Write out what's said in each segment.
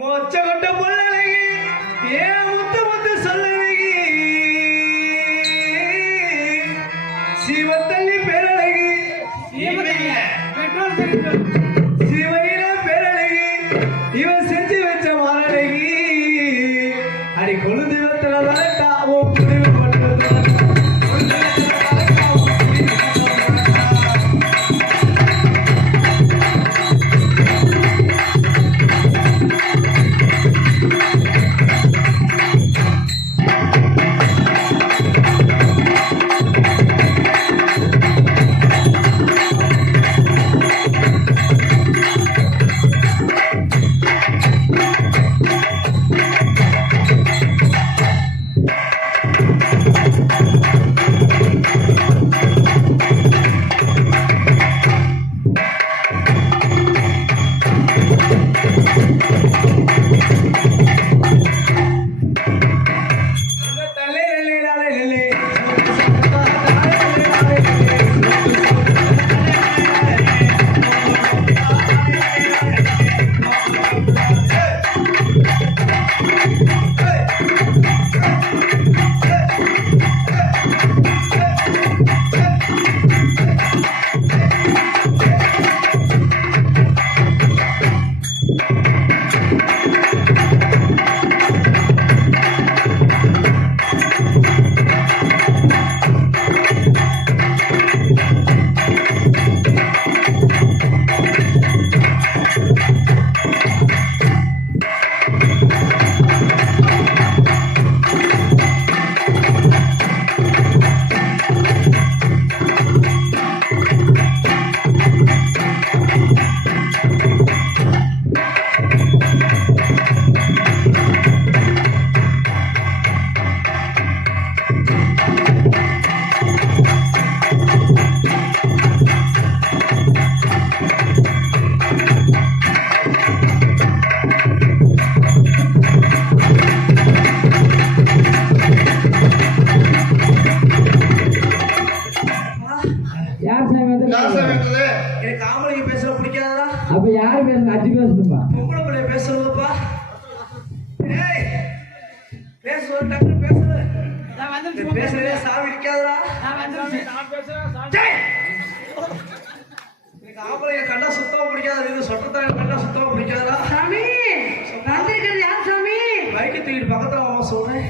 மொச்சகொட்ட பொல்லழகி ஏன் முத்து முத்து சொல்லழகி சிவத்தள்ளி பேரழகி சிவையில பேரழகி இவன் செஞ்சு வச்ச மாரழகி அடி கொழுந்து வெத்தல வரட்டாவும் புரிவு பண்றது எனக்கு ஆம்பளைங்க பேசுற பிடிக்காதா? அப்ப யாரு பேசுற? அஞ்சு பேசுப்பா. பொம்பளை பிள்ளை பேசுறதுப்பா. ஏய் பேசுற டக்கு பேசுற. நான் வந்து பேசுறதே சாவி இருக்காதடா. நான் வந்து நான் பேசுறேன். டேய் எனக்கு ஆம்பளைங்க கண்டா சுத்தமா பிடிக்காத. இது சொட்டத்தால கண்டா சுத்தமா பிடிக்காதடா. சாமி வந்திருக்கிறது யார் சாமி? பைக் தூக்கிட்டு பக்கத்துல வா சொல்றேன்.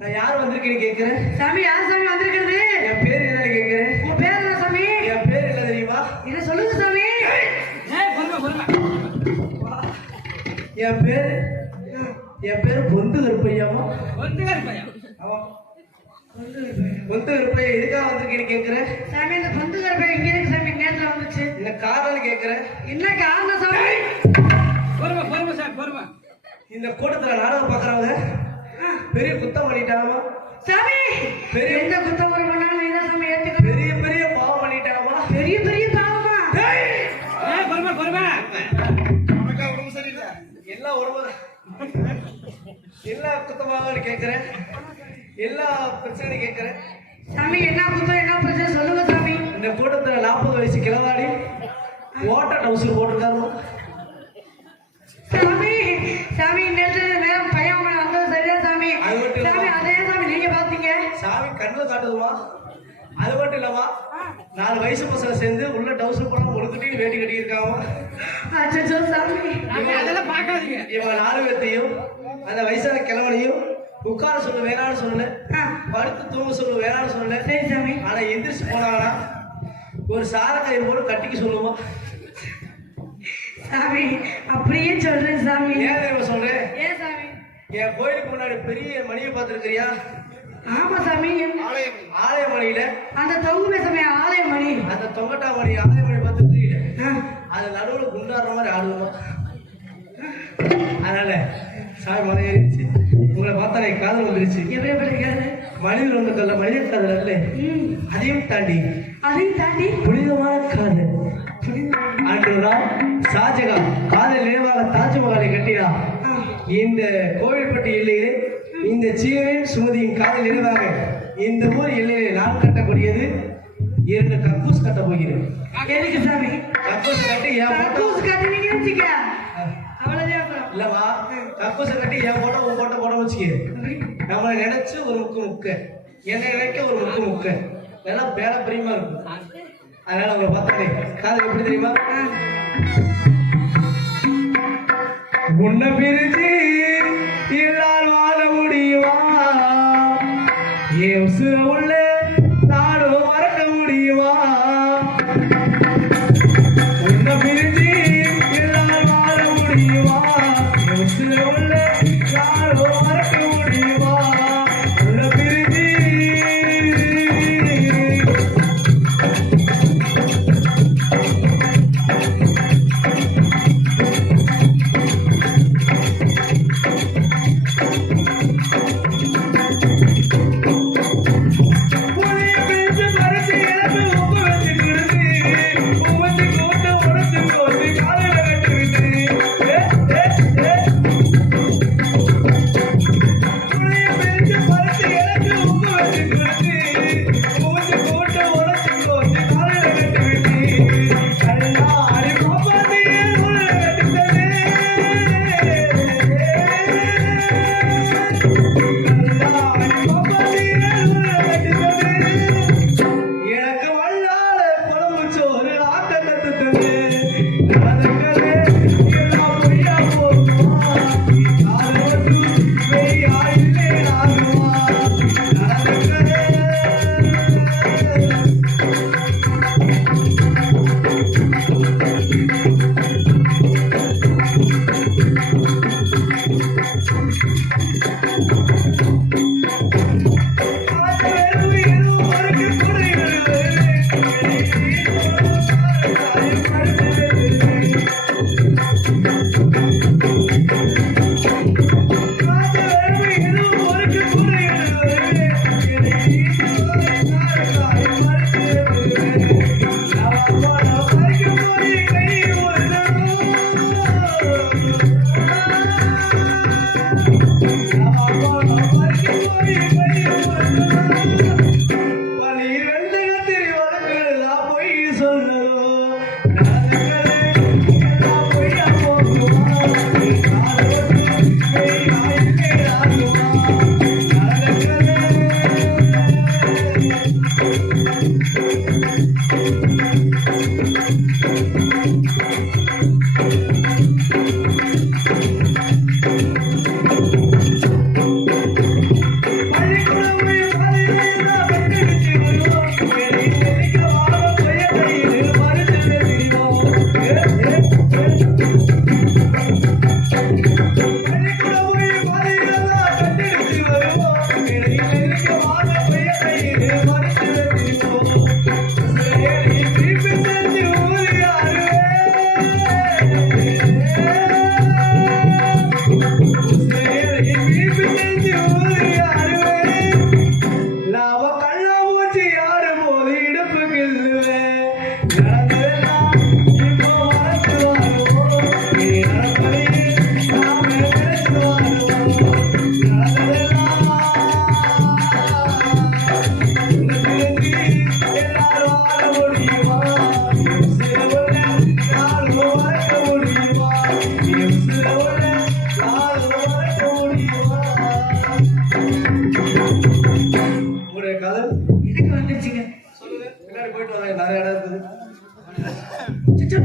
நான் யார் வந்திருக்கேன்னு கேக்குறேன். சாமி யார் சாமி வந்திருக்கிறது? என் பேர் என்ன கேக்குறேன். உங்க பேர் என்ன சாமி? என் பேர் என்ன தெரியுமா? இத சொல்லுங்க சாமி. என் பேர் பொந்து கருப்பையாமா. பொந்து கருப்பையா? ஆமா பொந்து கருப்பையா. எதுக்காக வந்திருக்கேன்னு கேக்குறேன். சாமி இந்த பொந்து கருப்பையா இங்க இருக்கு சாமி. நேரத்துல வந்துச்சு. இந்த காரணம் கேக்குறேன். என்ன காரணம் சாமி? பொறுமை சார் பொறுமை. இந்த கூட்டத்துல நாடகம் பாக்குறவங்க பெரிய குத்தம் பண்ணிட்டாமா சாமி. பெரிய எந்த குத்தம் பண்ணாலும் என்ன சாமி ஏத்துக்க? பெரிய பெரிய பாவம் பண்ணிட்டாமா. பெரிய பெரிய பாவமா? பொறுமை. உடம்பு சரியில்லை. எல்லாம் உடம்பு எல்லா குத்தமாக கேட்கிறேன். எல்லா பிரச்சனையும் கேட்கிறேன். சாமி என்ன குத்தம் என்ன பிரச்சனை சொல்லுங்க சாமி. இந்த கூட்டத்துல 40 வயசு கிளவாடி ஓட்ட டவுசர் போட்டிருக்காரு சாமி. சாமி நேரத்துல நேரம் பையன் வந்தது சரியா சாமி? சாமி அதே சாமி நீங்க பாத்தீங்க. சாமி கண்ணுல காட்டுதுமா. அது மட்டும் இல்லமா 4 வயசு பசங்க சேர்ந்து உள்ள டவுசர் போட ஒழுக்கிட்டு வேட்டி கட்டி இருக்காங்க. அச்சோ சாமி அதெல்லாம் பார்க்காதீங்க. இவன் 4 பேர்த்தையும் அந்த வயசான கிழவனையும் உட்கார சொல்லு வேணான்னு சொல்லல, படுத்து தூங்க சொல்லு வேணான்னு சொல்லல. சரி சாமி. ஆனா எந்திரிச்சு போனாங்கன்னா ஒரு சாரக்கரை போட்டு கட்டிக்க சொல்லுமா. சாமி அப்படியே சொல்றேன் சாமி. ஏன் தெரியுமா சொல்றேன்? ஏன் சாமி? என் கோயிலுக்கு முன்னாடி பெரிய மணியை பார்த்துருக்கிறியா? ஆமா சாமி. ஆலய மணியில அந்த தொங்குமே சாமி ஆலய மணி. அந்த தொங்கட்டா மணி ஆலய மணி பார்த்துருக்கீங்க. அது நடுவில் குண்டாடுற மாதிரி ஆடுவோம். அதனால சாமி மலை ஏறிச்சு. உங்களை பார்த்தா எனக்கு காதல் வந்துருச்சு. எப்படி மனிதன் ஒன்று கல்ல மனித காதல் அல்ல, அதையும் தாண்டி புனிதமான காதல். அன்றுதான் ஷாஜகான் காதல் நினைவாக தாஜ்மஹாலை கட்டினார். இந்த கோவில்பட்டி எல்லையிலே இந்த சீவன் சுமதியின் காதல் நினைவாக இந்த ஊர் எல்லையிலே நான் கட்டக்கூடியது 2 கக்கூஸ் கட்ட போகிறேன். எதுக்கு சாமி? கக்கூசு கட்டி என் போட்டோ கக்கூஸ் கட்டுனீங்கன்னு வச்சுக்க அவ்வளவுதான் அப்புறம். இல்லவா கக்கூசு கட்டி என் போட்டோ உன் போட்டோ போட வச்சுக்க நம்மளை நினைச்சு ஒரு முக்கு என்னை நினைக்க ஒரு முக்கு இதெல்லாம் பேர பிரியமா இருக்கும். அதனால உங்களை பார்த்தாலே காதல் எப்படி தெரியுமா? உன்னை பிரிச்சு எல்லாரும் வாழ முடியுமா? என் உசுர உள்ள நானும் மறக்க முடியுமா? உன்னை பிரிச்சு எல்லாரும் வாழ முடியுமா? என் உசுர உள்ள நானும் மறக்க முடியுமா? உன்னை பிரிச்சு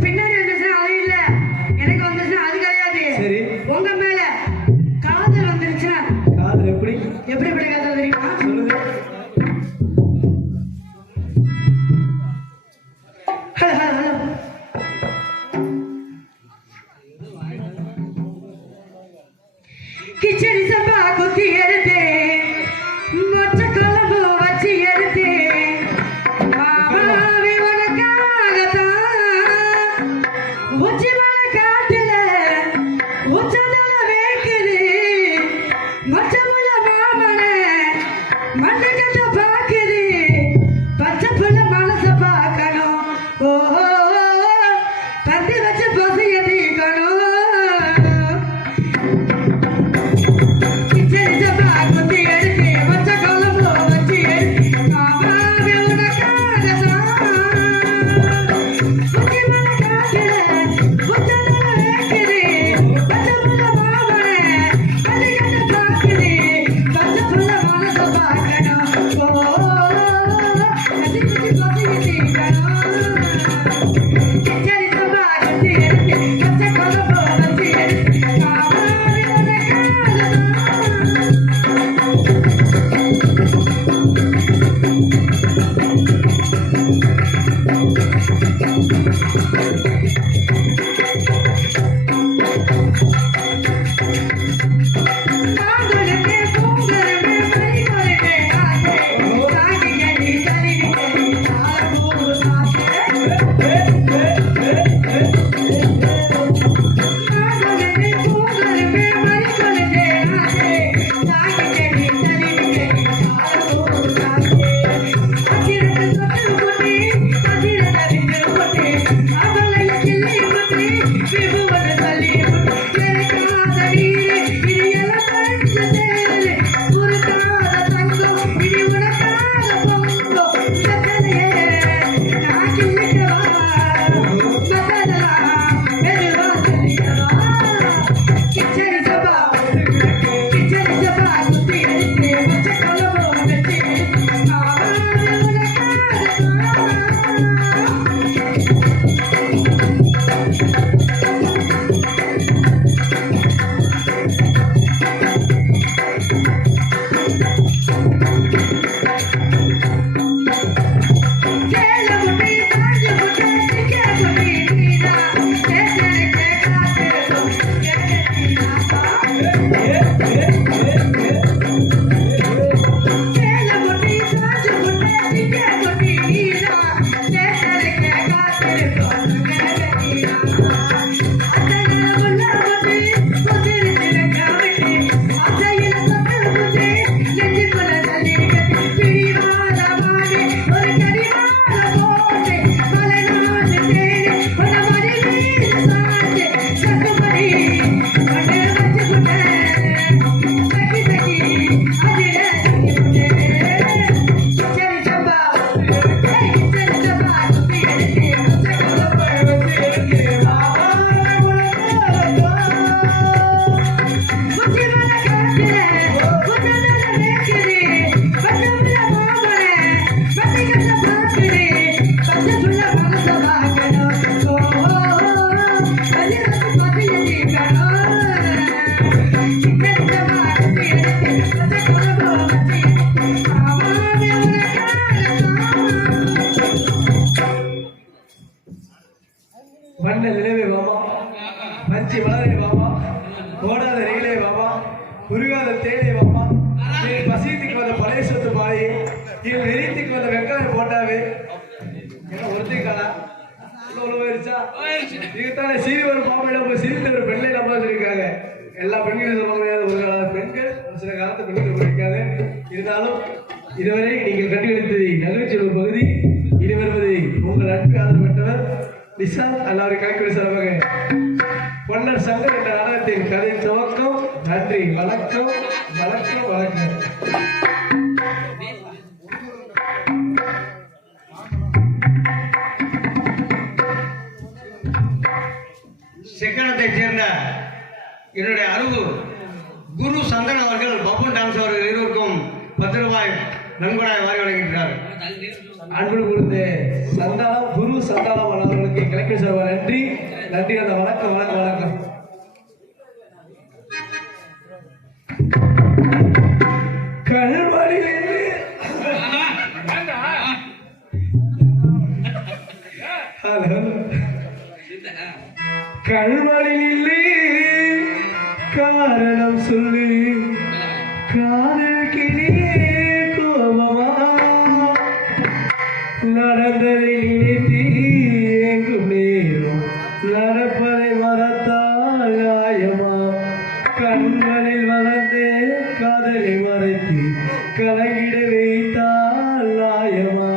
பின்னாடி வந்துச்சுன்னா அது இல்ல, எனக்கு வந்துச்சுன்னா அது கிடையாது. சரி. உங்க மேல காதல் வந்துருச்சுன்னா காதல் எப்படி எப்படி காதல் தெரியுமா? சொல்லுங்க. Hello hello hello. கிச்சடி சம்பா குத்தி எடுத்து மொச்ச குழம்பு வச்சு எடுத்து மாமாவி உனக்காகத்தான் உச்சி மலை காட்டுல உச்சதல வேக்குது மொச்சமுள்ள மாமனை மண்ணு கட்ட பாக்குது பச்சை புள்ள மனச பார்க்கணும். ஓ பந்தி வச்சு பசிய தீக்கணும். கிச்சடி சம்பா வண்ண நிலவே பாபா, பஞ்சி மலரே பாபா, ஓடாத ரயிலே பாபா, உருகாத தேனே பாபா, என் பசியத்துக்கு வந்த பழைய சொத்து பாயே, என் வெறியத்துக்கு வந்த வெங்காயம் போட்டாவே, என்ன ஒருத்தைக்கானா போயிருச்சா? இதுதானே சீரியல் பாம்பையில போய் சிரித்த ஒரு பெண்ணை நம்ம வச்சிருக்காங்க. எல்லா பெண்களும் சொல்ல முடியாத ஒரு கால பெண்கள் ஒரு சில காலத்து பெண்கள் போயிருக்காங்க. இருந்தாலும் இதுவரை நீங்கள் கண்டுகளித்தது நகைச்சுவை பகுதி. இனி வருவது உங்கள் நட்பு ஆதரவு பெற்றவர் நிஷாந்த் அல்லாவுடைய கலைக்குழு சார்பாக பொன்னர் சங்கர் என்ற நாடகத்தின் கதை துவக்கம். நன்றி, வணக்கம், வணக்கம், வணக்கம். செக்கனத்தை சேர்ந்த என்னுடைய அறிவு குரு சந்தன் அவர்கள் பப்பன் டான்ஸ் அவர்கள் இருவருக்கும் 10 ரூபாய் நன்கொடாய் வாரி வழங்குகிறார். அன்பு கொடுத்த சந்தானம் குரு சந்தானம் அவர்களுக்கு கலைக்குழு சார்பாக நன்றி, நன்றி. அந்த வணக்கம், வணக்கம், வணக்கம். கல்வாடியிலிருந்து ஹலோ கல்வாடியிலே காரணம் சொல்லு, காதல் கிளியே கோபமா நடந்ததை நினைத்து எங்கும் நேரும் நடப்பதை மறத்தால் நியாயமா கண்களில் வளர்ந்தே காதலை மறைத்து கலங்கிட வைத்தால் நியாயமா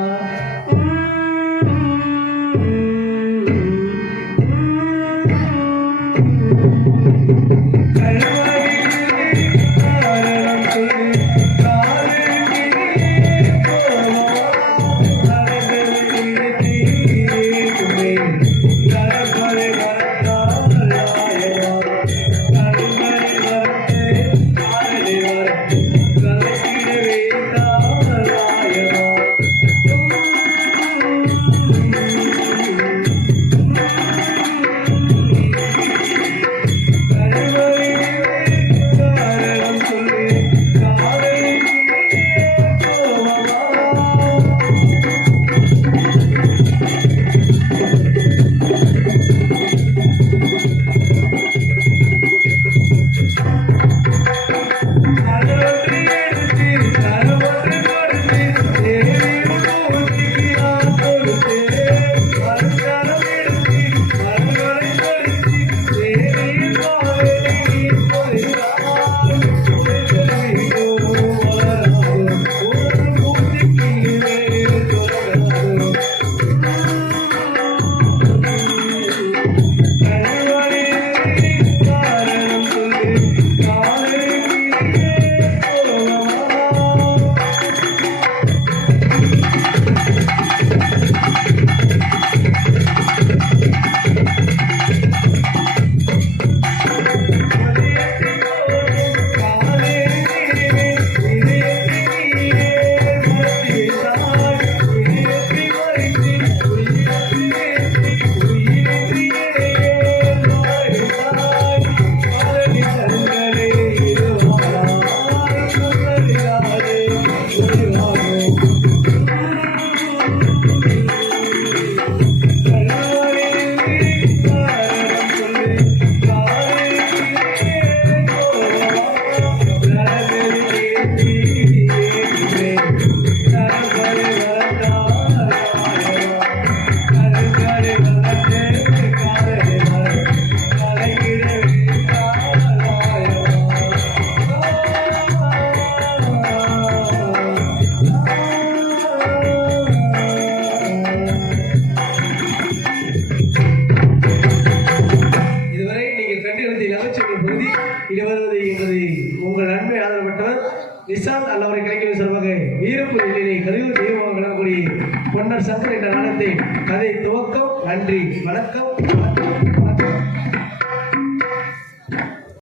நிஷாந்த் அல்லவரை கிடைக்கும் சார்பாக வீரப்பு நிலையை கழிவு தெய்வமாக விளங்கக்கூடிய பொன்னர் சங்கர் என்ற நாடகத்தை கதை துவக்கம். நன்றி, வணக்கம், வணக்கம், வணக்கம்.